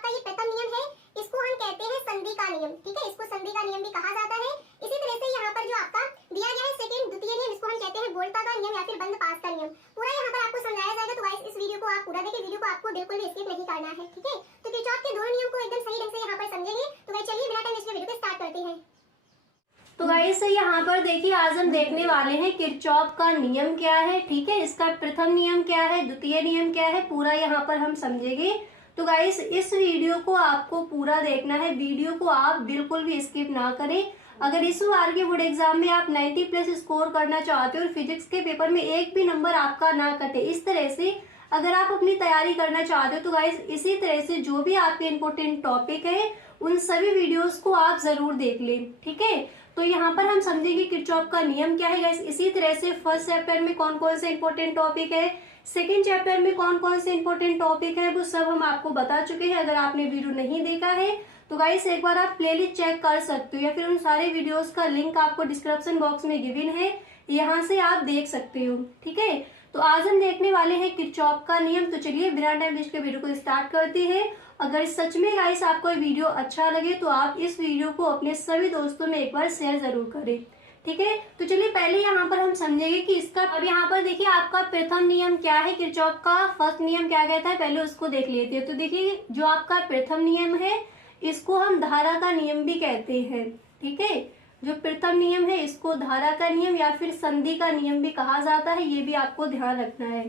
आपका ये प्रथम नियम है इसको हम कहते हैं संधि का नियम। ठीक है, इसको संधि का नियम भी कहा जाता है। इसी तरह से यहाँ पर जो आपका दिया गया है सेकंड द्वितीय नियम, इसको हम कहते हैं बोल्टा का नियम या फिर बंद पास का नियम। पूरा यहाँ पर आपको समझाया जाएगा, तो गाइस इस वीडियो को आप पूरा देखिए, वीडियो को आपको बिल्कुल भी स्किप नहीं करना है। ठीक है, तो किरचॉफ के दोनों नियम को एकदम सही ढंग से यहाँ पर समझेंगे। तो गाइस चलिए बिना टाइम वेस्ट वीडियो को स्टार्ट करते हैं। तो गाइस यहाँ पर देखिए आज हम देखने वाले हैं किरचॉफ का नियम क्या है। ठीक है, इसका प्रथम नियम क्या है, द्वितीय नियम क्या है, पूरा यहाँ पर हम समझेंगे। तो गाइस इस वीडियो को आपको पूरा देखना है, वीडियो को आप बिल्कुल भी स्किप ना करें। अगर इस बार के बोर्ड एग्जाम में आप 90+ स्कोर करना चाहते हो और फिजिक्स के पेपर में एक भी नंबर आपका ना कटे, इस तरह से अगर आप अपनी तैयारी करना चाहते हो, तो गाइस इसी तरह से जो भी आपके इम्पोर्टेंट टॉपिक है उन सभी वीडियोस को आप जरूर देख लें। ठीक है, तो यहाँ पर हम समझेंगे किरचॉफ का नियम क्या है गाइस। इसी तरह से फर्स्ट चैप्टर में कौन कौन से इंपॉर्टेंट टॉपिक है, सेकंड चैप्टर में कौन कौन से इंपॉर्टेंट टॉपिक है, वो सब हम आपको बता चुके हैं। अगर आपने वीडियो नहीं देखा है तो गाइस एक बार आप प्लेलिस्ट चेक कर सकते हो, या फिर उन सारे वीडियोस का लिंक आपको डिस्क्रिप्शन बॉक्स में गिवन है, यहाँ से आप देख सकते हो। ठीक है, तो आज हम देखने वाले हैं किरचॉफ का नियम। तो चलिए बिना टाइम वेस्ट के वीडियो को स्टार्ट करते हैं। अगर सच में गाइस आपको ये वीडियो अच्छा लगे तो आप इस वीडियो को अपने सभी दोस्तों में एक बार शेयर जरूर करें। ठीक है, तो चलिए पहले यहाँ पर हम समझेंगे कि इसका, अब यहाँ पर देखिए आपका प्रथम नियम क्या है, किरचॉफ का फर्स्ट नियम क्या कहता है, पहले उसको देख लेते हैं। तो देखिए जो आपका प्रथम नियम है इसको हम धारा का नियम भी कहते हैं। ठीक है, जो प्रथम नियम है इसको धारा का नियम या फिर संधि का नियम भी कहा जाता है, ये भी आपको ध्यान रखना है।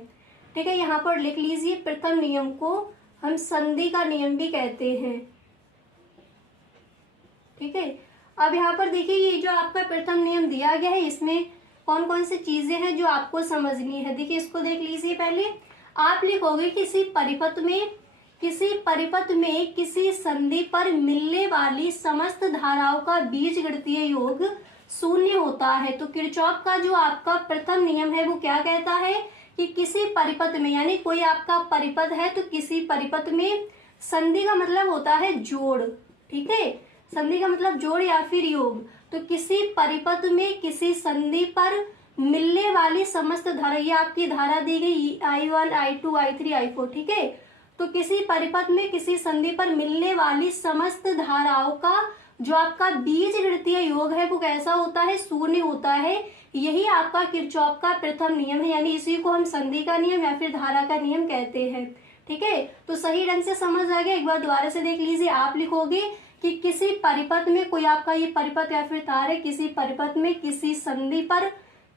ठीक है, यहाँ पर लिख लीजिए, प्रथम नियम को हम संधि का नियम भी कहते हैं। ठीक है, अब यहाँ पर देखिए ये जो आपका प्रथम नियम दिया गया है इसमें कौन कौन सी चीजें हैं जो आपको समझनी है। देखिए इसको देख लीजिए। पहले आप लिखोगे किसी परिपथ में किसी संधि पर मिलने वाली समस्त धाराओं का बीजगणितीय योग शून्य होता है। तो किरचॉफ का जो आपका प्रथम नियम है वो क्या कहता है कि किसी परिपथ में, यानी कोई आपका परिपथ है तो किसी परिपथ में, संधि का मतलब होता है जोड़। ठीक है, संधि का मतलब जोड़ या फिर योग। तो किसी परिपथ में किसी संधि पर मिलने वाली समस्त धारा, ये आपकी धारा दी गई I1 I2 I3 I4। ठीक है, तो किसी परिपथ में किसी संधि पर मिलने वाली समस्त धाराओं का जो आपका बीजगणितीय योग है वो कैसा होता है, शून्य होता है। यही आपका किरचॉफ का प्रथम नियम है, यानी इसी को हम संधि का नियम या फिर धारा का नियम कहते हैं। ठीक है, तो सही ढंग से समझ आ गया, एक बार दोबारा से देख लीजिए। आप लिखोगे कि किसी परिपथ में, कोई आपका ये परिपथ या फिर तार है, किसी परिपथ में किसी संधि पर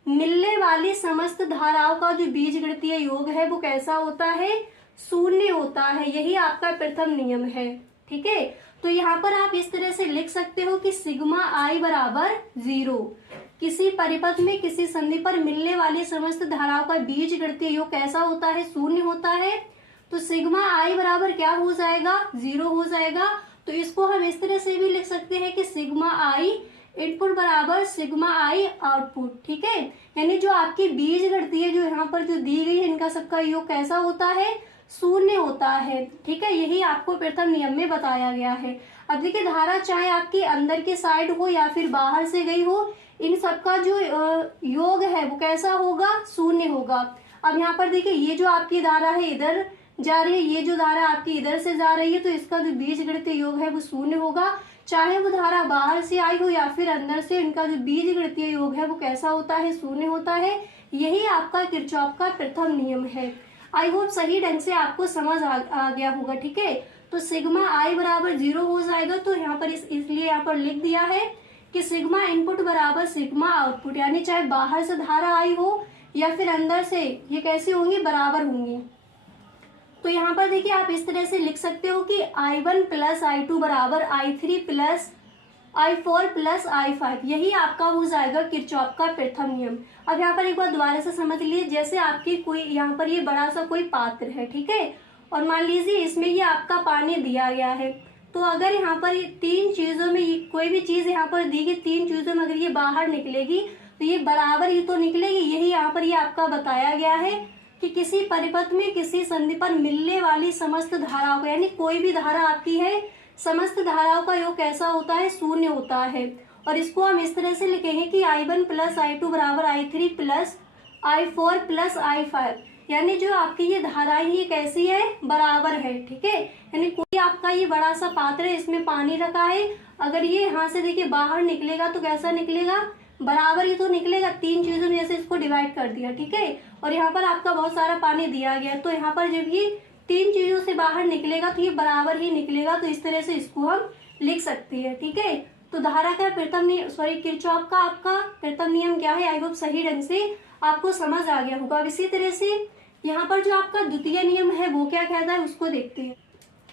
मिलने वाली समस्त धाराओं का जो बीजगणितीय योग है वो कैसा होता है, शून्य होता है। यही आपका प्रथम नियम है। ठीक है, तो यहाँ पर आप इस तरह से लिख सकते हो कि सिग्मा I बराबर 0। किसी परिपथ में किसी संधि पर मिलने वाली समस्त धाराओं का बीजगणितीय योग कैसा होता है, शून्य होता है। तो सिग्मा I बराबर क्या हो जाएगा, 0 हो जाएगा। तो इसको हम इस तरह से भी लिख सकते हैं कि सिग्मा I इनपुट बराबर सिग्मा I आउटपुट। ठीक है, यानी जो आपकी बीजगणितीय जो यहाँ पर जो दी गई है इनका सबका योग कैसा होता है, शून्य होता है। ठीक है, यही आपको प्रथम नियम में बताया गया है। अब देखिए धारा चाहे आपकी अंदर की साइड हो या फिर बाहर से गई हो, इन सबका जो योग है वो कैसा होगा, शून्य होगा। अब यहाँ पर देखिए ये जो आपकी धारा है इधर जा रही है, ये जो धारा आपकी इधर से जा रही है, तो इसका जो बीजगणितीय योग है वो शून्य होगा। चाहे वो धारा बाहर से आई हो या फिर अंदर से, इनका जो बीजगणितीय योग है वो कैसा होता है, शून्य होता है। यही आपका किरचॉफ का प्रथम नियम है। आई होप सही ढंग से आपको समझ आ गया होगा। ठीक है, तो सिग्मा I बराबर 0 हो जाएगा। तो यहाँ पर इसलिए यहाँ पर लिख दिया है कि सिग्मा इनपुट बराबर सिग्मा आउटपुट, यानी चाहे बाहर से धारा आई हो या फिर अंदर से, ये कैसे होंगी, बराबर होंगी। तो यहाँ पर देखिए आप इस तरह से लिख सकते हो कि I1 प्लस I2 बराबर I3 plus I4 plus I5। यही आपका हो जाएगा किरचॉफ का प्रथम नियम। अब यहाँ पर एक बार दोबारा से समझ लीजिए, जैसे आपकी कोई यहाँ पर ये बड़ा सा कोई पात्र है। ठीक है, और मान लीजिए इसमें ये आपका पानी दिया गया है। तो अगर यहाँ पर तीन चीजों में कोई भी चीज यहाँ पर दी गई, तीन चीजों में अगर ये बाहर निकलेगी तो ये बराबर ही तो निकलेगी। यही यहाँ पर ये आपका बताया गया है कि किसी परिपथ में किसी संधि पर मिलने वाली समस्त धाराओं को, यानी कोई भी धारा आपकी है, समस्त धाराओं का योग कैसा होता है, शून्य होता है। और इसको हम इस तरह से लिखेंगे कि I1 प्लस I2 बराबर I3 plus I4 plus I5। यानी जो आपकी ये धाराएं ये कैसी है, बराबर है। ठीक है, यानी कोई आपका ये बड़ा सा पात्र है, इसमें पानी रखा है, अगर ये यहाँ से देखिए बाहर निकलेगा तो कैसा निकलेगा, बराबर ही तो निकलेगा। 3 चीजों में जैसे इसको डिवाइड कर दिया। ठीक है, और यहाँ पर आपका बहुत सारा पानी दिया गया, तो यहाँ पर जब ये 3 चीजों से बाहर निकलेगा तो ये बराबर ही निकलेगा। तो इस तरह से इसको हम लिख सकते हैं। ठीक है, तो धारा का प्रथम नियम, सॉरी किरचॉफ का आपका प्रथम नियम क्या है, आई होप सही ढंग से आपको समझ आ गया होगा। अब इसी तरह से यहाँ पर जो आपका द्वितीय नियम है वो क्या कहता है, उसको देखते हैं।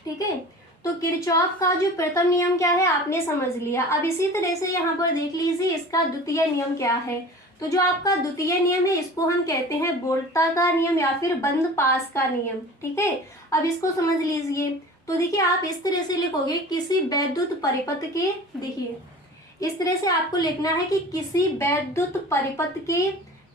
ठीक है, तो किरचॉफ का जो प्रथम नियम क्या है आपने समझ लिया। अब इसी तरह से यहाँ पर देख लीजिए इसका द्वितीय नियम क्या है। तो जो आपका द्वितीय नियम है इसको हम कहते हैं बोल्ट्जा का नियम या फिर बंद पास का नियम। ठीक है, अब इसको समझ लीजिए। तो देखिए आप इस तरह से लिखोगे, किसी वैद्युत परिपथ के, देखिए इस तरह से आपको लिखना है कि किसी वैद्युत परिपथ के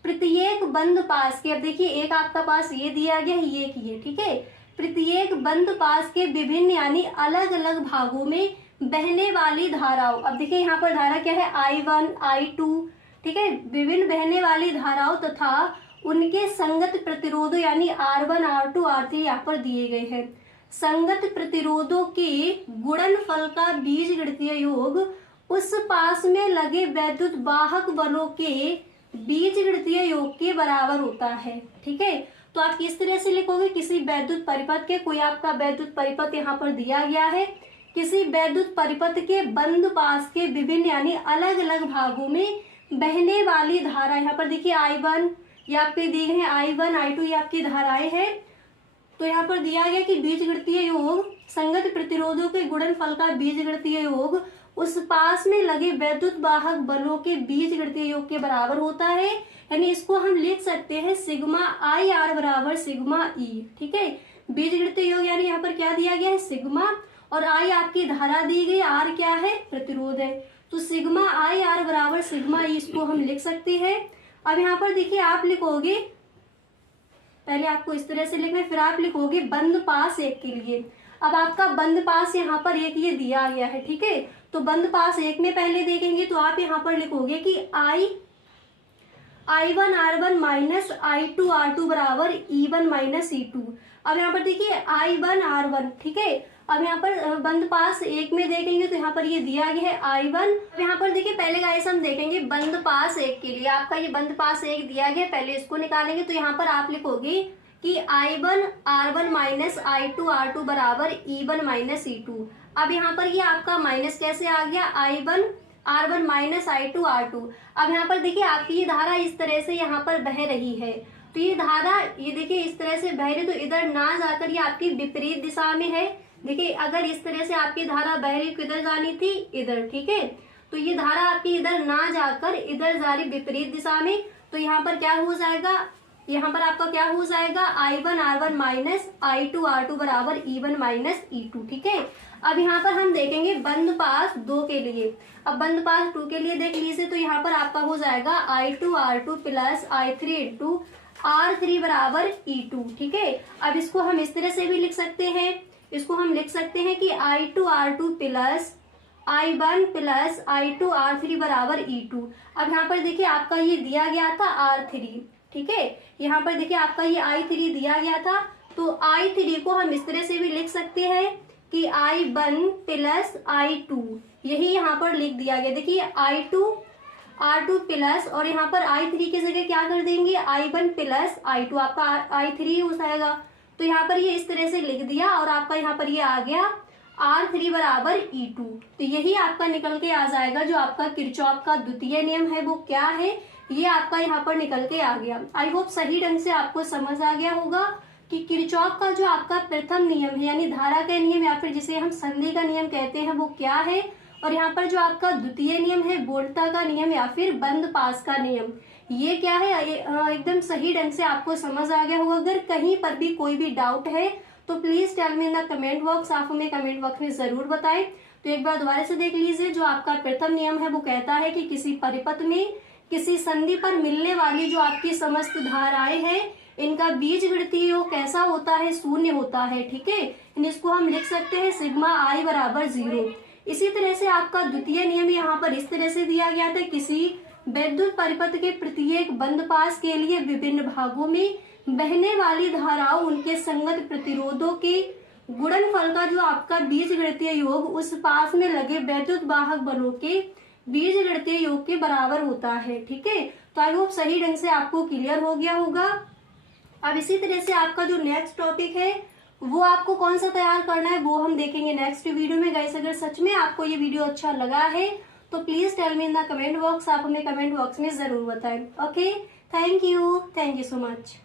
प्रत्येक बंद पास के, अब देखिए एक आपका पास ये दिया गया है, ये ठीक है, प्रत्येक बंद पास के विभिन्न यानी अलग अलग भागों में बहने वाली धाराओं, अब देखिए यहाँ पर धारा क्या है, I1 I2, ठीक है, विभिन्न बहने वाली धाराओं तथा उनके संगत प्रतिरोधों यानी R1 R2 R3 यहाँ पर दिए गए हैं। संगत प्रतिरोधों के गुणनफल का बीजगणितीय योग उस पास में लगे वैद्युत वाहक बलों के बीजगणितीय योग के बराबर होता है। ठीक है, तो आप किस तरह से लिखोगे, किसी वैद्युत परिपथ के, कोई आपका वैद्युत परिपथ यहाँ पर दिया गया है, किसी वैद्युत परिपथ के बंद पास के विभिन्न यानी अलग अलग भागों में बहने वाली धारा, यहाँ पर देखिए I1 ये आपके दिए हैं, I1 I2 ये आपकी धाराएं हैं। तो यहाँ पर दिया गया कि बीजगणितीय योग संगत प्रतिरोधों के गुणनफल का बीजगणितीय योग उस पास में लगे वैद्युत वाहक बलों के बीजगणितीय योग के बराबर होता है। यानी इसको हम लिख सकते हैं सिग्मा आई आर बराबर सिग्मा ई। ठीक है, बीजगणितीय योग यानी यहाँ पर क्या दिया गया है, सिग्मा, और आई आपकी धारा दी गई, आर क्या है, प्रतिरोध है, तो सिग्मा आई आर बराबर सिग्मा ई, इसको हम लिख सकते हैं। अब यहाँ पर देखिए आप लिखोगे, पहले आपको इस तरह से लिखना है, फिर आप लिखोगे बंद पास एक के लिए। अब आपका बंद पास यहाँ पर एक ये दिया गया है। ठीक है, तो बंद पास एक में पहले देखेंगे तो आप यहाँ पर लिखोगे कि I1 R1 minus I2 R2 बराबर E1 माइनस E2। अब यहाँ पर देखिए I1 R1, ठीक है, अब यहाँ पर बंद पास एक में देखेंगे तो यहाँ पर ये दिया गया है I1। अब यहाँ पर देखिए पहले गाइस हम देखेंगे बंद पास एक के लिए, आपका ये बंद पास एक दिया गया, पहले इसको निकालेंगे। तो यहाँ पर आप लिखोगे कि I1 R1 minus I2 R2 बराबर E1 माइनस E2। अब यहाँ पर ये आपका माइनस कैसे आ गया, I1 R1 minus I2 R2। अब यहाँ पर देखिए आपकी ये धारा इस तरह से यहाँ पर बह रही है, तो ये धारा ये देखिए इस तरह से बह रही, तो इधर ना जाकर ये आपकी विपरीत दिशा में है। देखिए अगर इस तरह से आपकी धारा बह रही, किधर जानी थी, इधर। ठीक है, तो ये धारा आपकी इधर ना जाकर इधर जा रही विपरीत दिशा में, तो यहाँ पर क्या हो जाएगा, यहाँ पर आपका क्या हो जाएगा, I1 R1 minus I2 R2 बराबर E1 माइनस E2। ठीक है, अब यहाँ पर हम देखेंगे बंद पास 2 के लिए। अब बंद पास 2 के लिए देख लीजिए, तो यहाँ पर आपका हो जाएगा I2 R2 plus I3 into R3 बराबर E2। ठीक है, अब इसको हम इस तरह से भी लिख सकते हैं, इसको हम लिख सकते हैं कि I2 R2 plus I1 plus I2 R3 बराबर E2। अब यहाँ पर देखिए आपका ये दिया गया था R3, ठीक है, यहाँ पर देखिए आपका ये I3 दिया गया था, तो I3 को हम इस तरह से भी लिख सकते हैं कि I1 प्लस I2, यही यहाँ पर लिख दिया गया। देखिए I2 R2 प्लस, और यहाँ पर I3 की जगह क्या कर देंगे, I1 प्लस I2, आपका I3 हो जाएगा। तो यहाँ पर ये इस तरह से लिख दिया, और आपका यहाँ पर ये आ गया R3 बराबर E2। तो यही आपका निकल के आ जाएगा, जो आपका किरचॉफ का द्वितीय नियम है वो क्या है, ये आपका यहाँ पर निकल के आ गया। आई होप सही ढंग से आपको समझ आ गया होगा कि किरचॉफ का जो आपका प्रथम नियम है यानी धारा का नियम या फिर जिसे हम संधि का नियम कहते हैं वो क्या है, और यहाँ पर जो आपका द्वितीय नियम है बोल्ट्जा का नियम या फिर बंद पास का नियम, ये क्या है, एकदम सही ढंग से आपको समझ आ गया होगा। अगर कहीं पर भी कोई भी डाउट है तो please tell me in the comment box, आप हमें कमेंट बॉक्स में जरूर बताएं। तो एक बार दोबारा से देख लीजिए, जो आपका प्रथम नियम है वो कहता है कि किसी परिपथ में किसी संधि पर मिलने वाली जो आपकी समस्त धाराएं हैं इनका बीजगणितीय योग कैसा होता है, शून्य होता है। ठीक है, इसको हम लिख सकते हैं सिग्मा आई बराबर 0। इसी तरह से आपका द्वितीय नियम यहाँ पर इस तरह से दिया गया था, किसी वैद्युत परिपथ के प्रत्येक बंद पास के लिए विभिन्न भागों में बहने वाली धाराओं उनके संगत प्रतिरोधों के गुणनफल का जो आपका बीजगणितीय योग उस पास में लगे वैद्युत वाहक बलों के बीजगणितीय योग के बराबर होता है। ठीक है, तो आई होप सही ढंग से आपको क्लियर हो गया होगा। अब इसी तरह से आपका जो नेक्स्ट टॉपिक है वो आपको कौन सा तैयार करना है वो हम देखेंगे नेक्स्ट वीडियो में। गाइस अगर सच में आपको ये वीडियो अच्छा लगा है तो please tell me in the comment box, आप हमें कमेंट बॉक्स में जरूर बताएं। Okay, thank you so much.